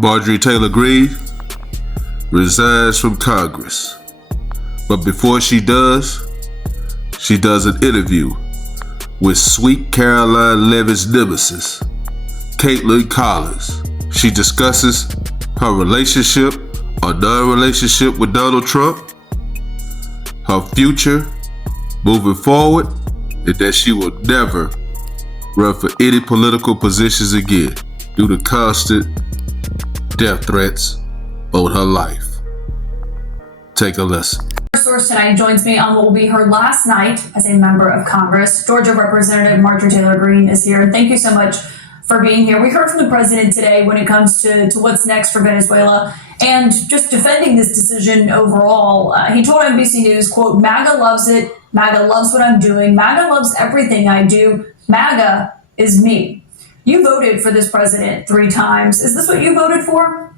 Marjorie Taylor Greene resigns from Congress. But before she does an interview with Sweet Caroline Levitt's nemesis, Caitlin Collins. She discusses her relationship or non-relationship with Donald Trump, her future moving forward, and that she will never run for any political positions again due to constant death threats on her life. Take a listen. Our source tonight joins me on what will be her last night as a member of Congress. Georgia Representative Marjorie Taylor Greene is here. Thank you so much for being here. We heard from the president today when it comes to what's next for Venezuela and just defending this decision overall. He told NBC News, quote, "MAGA loves it. MAGA loves what I'm doing. MAGA loves everything I do. MAGA is me." You voted for this president 3 times. Is this what you voted for?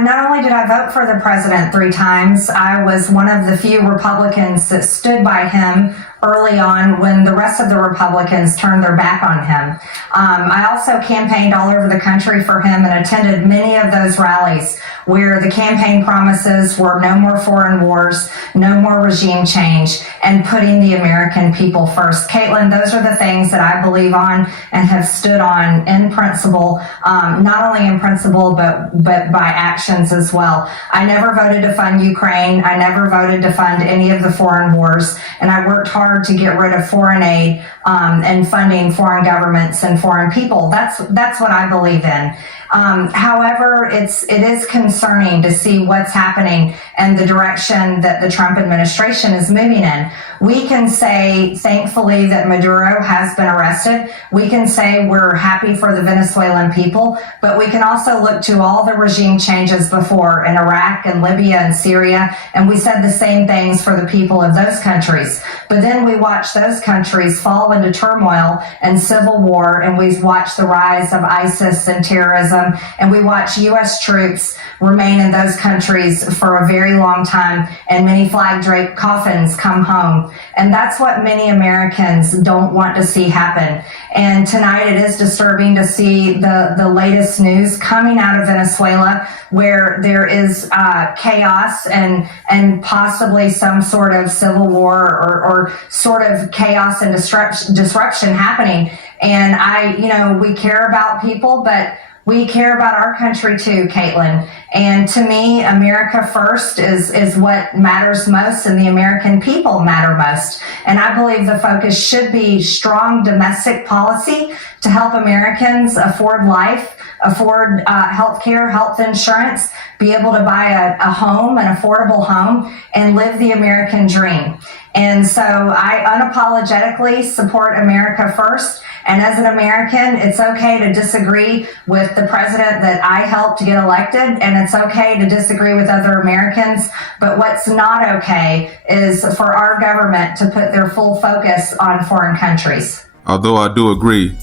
Not only did I vote for the president 3 times, I was one of the few Republicans that stood by him early on when the rest of the Republicans turned their back on him. I also campaigned all over the country for him and attended many of those rallies where the campaign promises were no more foreign wars, no more regime change, and putting the American people first. Caitlin, those are the things that I believe on and have stood on in principle, not only in principle, but by actions as well. I never voted to fund Ukraine. I never voted to fund any of the foreign wars, and I worked hard to get rid of foreign aid and funding foreign governments and foreign people. That's what I believe in. However, it is concerning to see what's happening and the direction that the Trump administration is moving in. We can say, thankfully, that Maduro has been arrested. We can say we're happy for the Venezuelan people, but we can also look to all the regime changes before in Iraq and Libya and Syria, and we said the same things for the people of those countries. But then we watch those countries fall into turmoil and civil war, and we watch the rise of ISIS and terrorism, and we watch U.S. troops remain in those countries for a very long time, and many flag-draped coffins come home. And that's what many Americans don't want to see happen. And tonight it is disturbing to see the latest news coming out of Venezuela, where there is chaos and possibly some sort of civil war or sort of chaos and disruption happening. And we care about people, but we care about our country too, Caitlin. And to me, America first is what matters most, and the American people matter most. And I believe the focus should be strong domestic policy to help Americans afford life, afford health care, health insurance, be able to buy a home, an affordable home, and live the American dream. And so I unapologetically support America first. And as an American, it's okay to disagree with the president that I helped to get elected, and it's okay to disagree with other Americans. But what's not okay is for our government to put their full focus on foreign countries. Although I do agree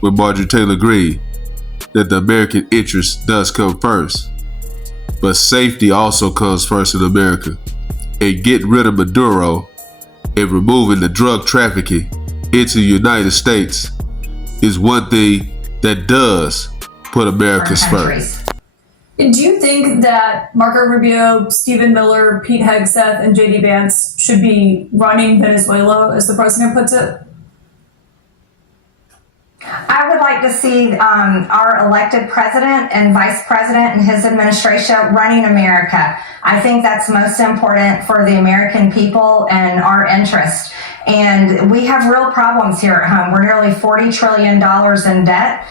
with Marjorie Taylor Greene that the American interest does come first, but safety also comes first in America. And getting rid of Maduro and removing the drug trafficking into the United States is one thing that does put America's first. Do you think that Marco Rubio, Stephen Miller, Pete Hegseth, and J.D. Vance should be running Venezuela, as the president puts it? I would like to see our elected president and vice president and his administration running America. I think that's most important for the American people and our interest. And we have real problems here at home. We're nearly $40 trillion in debt.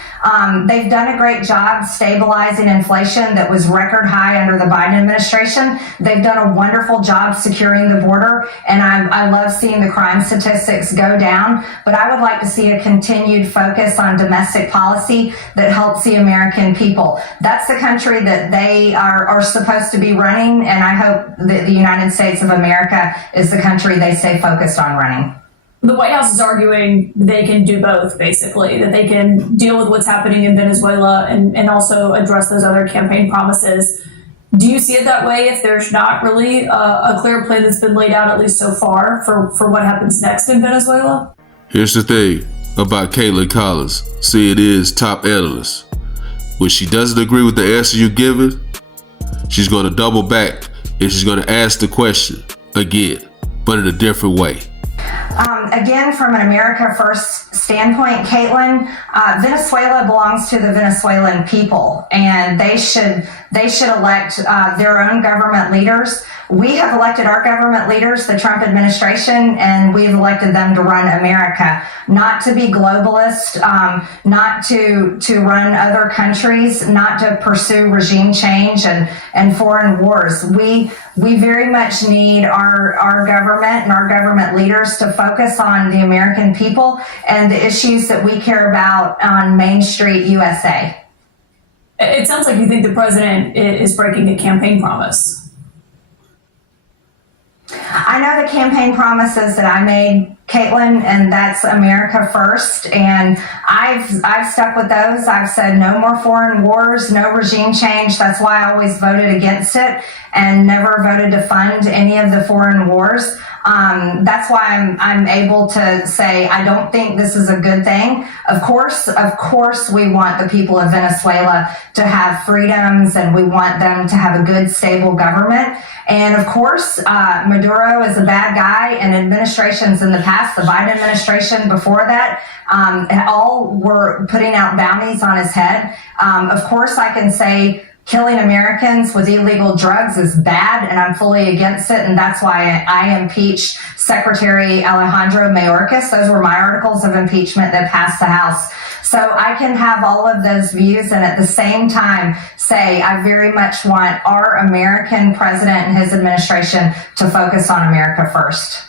They've done a great job stabilizing inflation that was record high under the Biden administration. They've done a wonderful job securing the border, and I love seeing the crime statistics go down. But I would like to see a continued focus on domestic policy that helps the American people. That's the country that they are supposed to be running, and I hope that the United States of America is the country they stay focused on running. The White House is arguing they can do both, basically, that they can deal with what's happening in Venezuela and also address those other campaign promises. Do you see it that way if there's not really a clear plan that's been laid out, at least so far, for what happens next in Venezuela? Here's the thing about Caitlin Collins, CNN top analyst. When she doesn't agree with the answer you're giving, she's going to double back and she's going to ask the question again, but in a different way. Again, from an America First standpoint, Caitlin, Venezuela belongs to the Venezuelan people, and they should elect their own government leaders. We have elected our government leaders, the Trump administration, and we've elected them to run America, not to be globalist, not to run other countries, not to pursue regime change and foreign wars. We very much need our government and our government leaders to focus on the American people and the issues that we care about on Main Street, USA. It sounds like you think the president is breaking a campaign promise. I know the campaign promises that I made, Caitlin, and that's America First. And I've stuck with those. I've said no more foreign wars, no regime change. That's why I always voted against it and never voted to fund any of the foreign wars. That's why I'm able to say I don't think this is a good thing. Of course, we want the people of Venezuela to have freedoms, and we want them to have a good, stable government. And of course, Maduro is a bad guy, and administrations in the past, the Biden administration before that, all were putting out bounties on his head. Of course, I can say killing Americans with illegal drugs is bad, and I'm fully against it, and that's why I impeached Secretary Alejandro Mayorkas. Those were my articles of impeachment that passed the House. So I can have all of those views and at the same time say I very much want our American president and his administration to focus on America first.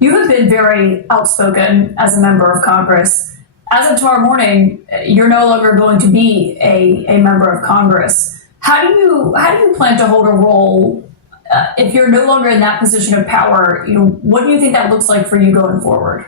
You have been very outspoken as a member of Congress. As of tomorrow morning, you're no longer going to be a member of Congress. How do you plan to hold a role if you're no longer in that position of power? What do you think that looks like for you going forward?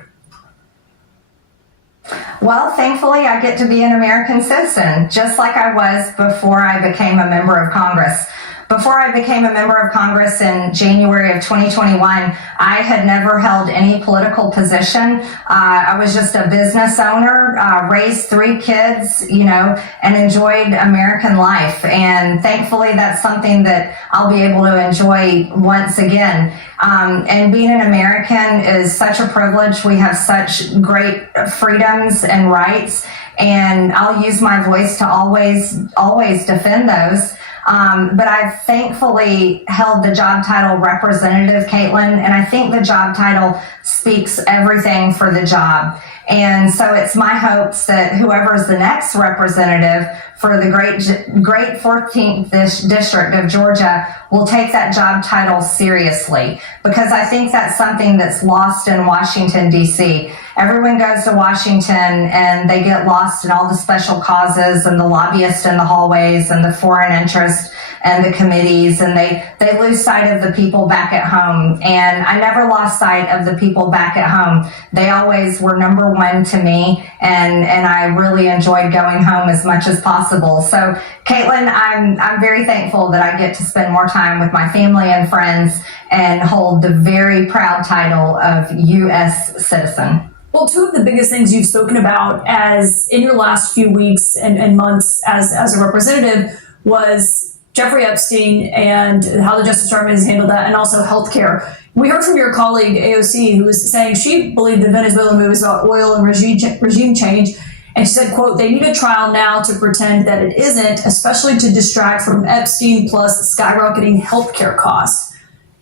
Well, thankfully, I get to be an American citizen, just like I was before I became a member of Congress. Before I became a member of Congress in January of 2021, I had never held any political position. I was just a business owner, raised 3 kids, and enjoyed American life. And thankfully, that's something that I'll be able to enjoy once again. And being an American is such a privilege. We have such great freedoms and rights, and I'll use my voice to always defend those. But I've thankfully held the job title representative, Caitlin, and I think the job title speaks everything for the job. And so it's my hopes that whoever's the next representative for the great 14th district of Georgia will take that job title seriously, because I think that's something that's lost in Washington, D.C. Everyone goes to Washington and they get lost in all the special causes and the lobbyists in the hallways and the foreign interest and the committees, and they lose sight of the people back at home. And I never lost sight of the people back at home. They always were number one to me, and I really enjoyed going home as much as possible. So, Caitlin, I'm very thankful that I get to spend more time with my family and friends and hold the very proud title of U.S. citizen. Well, 2 of the biggest things you've spoken about as in your last few weeks and months as a representative was Jeffrey Epstein and how the Justice Department has handled that, and also healthcare. We heard from your colleague AOC, who was saying she believed the Venezuela move was about oil and regime change. And she said, quote, "They need a trial now to pretend that it isn't, especially to distract from Epstein plus skyrocketing healthcare costs."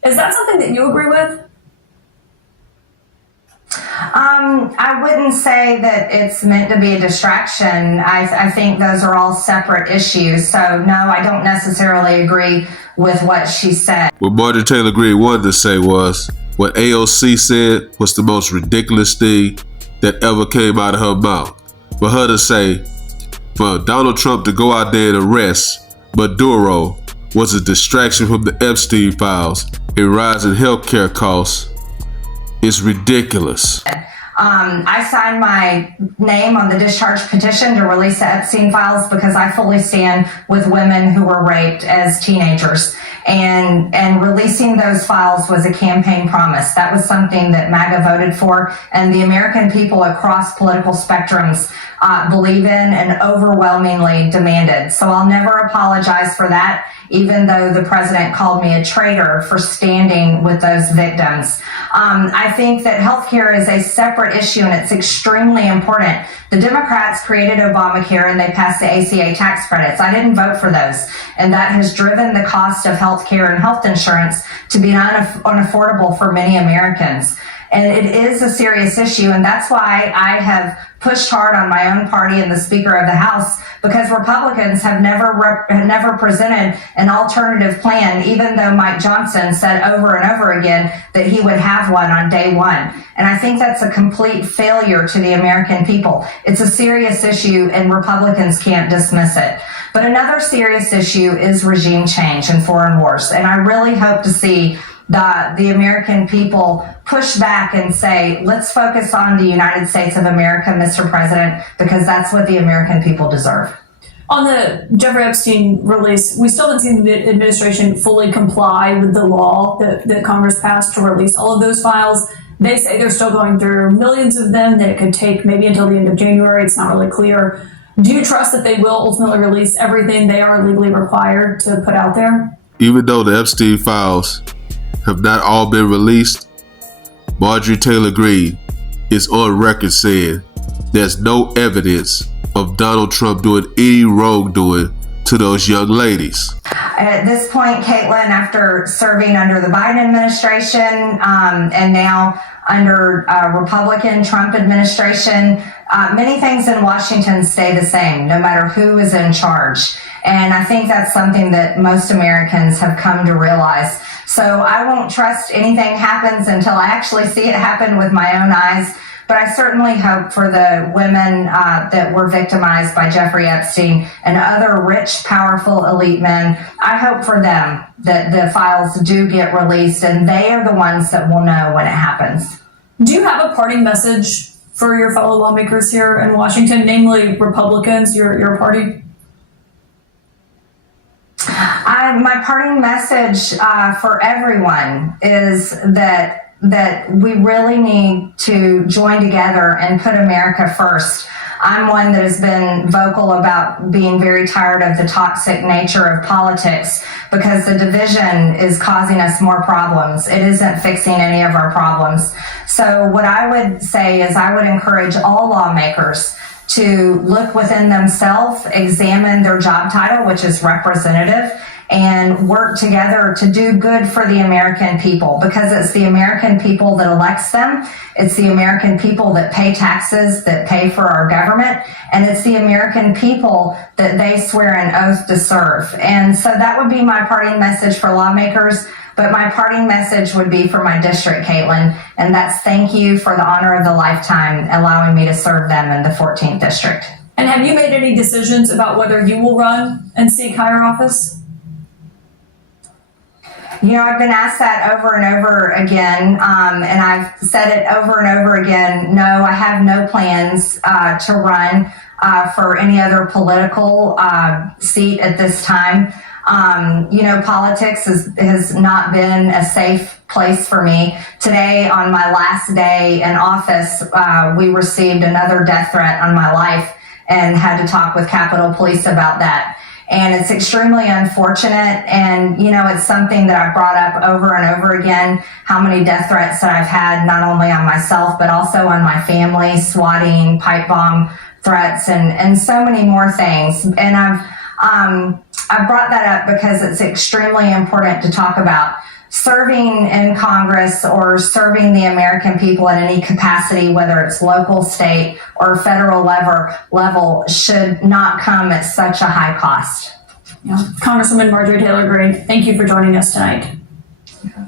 Is that something that you agree with? I wouldn't say that it's meant to be a distraction. I think those are all separate issues. So no, I don't necessarily agree with what she said. What Marjorie Taylor Greene wanted to say was what AOC said was the most ridiculous thing that ever came out of her mouth. For her to say, for Donald Trump to go out there and arrest Maduro was a distraction from the Epstein files and rising healthcare costs, is ridiculous. I signed my name on the discharge petition to release the Epstein files because I fully stand with women who were raped as teenagers. And releasing those files was a campaign promise. That was something that MAGA voted for, and the American people across political spectrums believe in and overwhelmingly demanded. So I'll never apologize for that, even though the president called me a traitor for standing with those victims. I think that healthcare is a separate issue and it's extremely important. The Democrats created Obamacare and they passed the ACA tax credits. I didn't vote for those. And that has driven the cost of healthcare and health insurance to be unaffordable for many Americans. And it is a serious issue. And that's why I have pushed hard on my own party and the Speaker of the House, because Republicans have never presented an alternative plan, even though Mike Johnson said over and over again that he would have one on day one. And I think that's a complete failure to the American people. It's a serious issue and Republicans can't dismiss it. But another serious issue is regime change and foreign wars. And I really hope to see the American people push back and say, let's focus on the United States of America, Mr. President, because that's what the American people deserve. On the Jeffrey Epstein release, we still haven't seen the administration fully comply with the law that Congress passed to release all of those files. They say they're still going through millions of them, that it could take maybe until the end of January. It's not really clear. Do you trust that they will ultimately release everything they are legally required to put out there? Even though the Epstein files have not all been released, Marjorie Taylor Greene is on record saying there's no evidence of Donald Trump doing any wrongdoing to those young ladies. At this point, Caitlin, after serving under the Biden administration and now under Republican Trump administration, many things in Washington stay the same, no matter who is in charge. And I think that's something that most Americans have come to realize. So I won't trust anything happens until I actually see it happen with my own eyes. But I certainly hope for the women that were victimized by Jeffrey Epstein and other rich, powerful elite men. I hope for them that the files do get released and they are the ones that will know when it happens. Do you have a parting message for your fellow lawmakers here in Washington, namely Republicans, your party? My parting message for everyone is that we really need to join together and put America first. I'm one that has been vocal about being very tired of the toxic nature of politics because the division is causing us more problems. It isn't fixing any of our problems. So what I would say is I would encourage all lawmakers to look within themselves, examine their job title, which is representative, and work together to do good for the American people, because it's the American people that elects them. It's the American people that pay taxes, that pay for our government, and it's the American people that they swear an oath to serve. And so that would be my parting message for lawmakers. But my parting message would be for my district, Caitlin, and that's thank you for the honor of the lifetime, allowing me to serve them in the 14th district. And have you made any decisions about whether you will run and seek higher office? You know, I've been asked that over and over again, and I've said it over and over again. No, I have no plans to run for any other political seat at this time. You know, politics has not been a safe place for me. Today, on my last day in office, we received another death threat on my life and had to talk with Capitol Police about that. And it's extremely unfortunate. And, you know, it's something that I've brought up over and over again, how many death threats that I've had, not only on myself, but also on my family, swatting, pipe bomb threats, and so many more things. And I brought that up because it's extremely important to talk about. Serving in Congress or serving the American people in any capacity, whether it's local, state, or federal level, should not come at such a high cost. Yeah. Congresswoman Marjorie Taylor Greene, thank you for joining us tonight. Okay.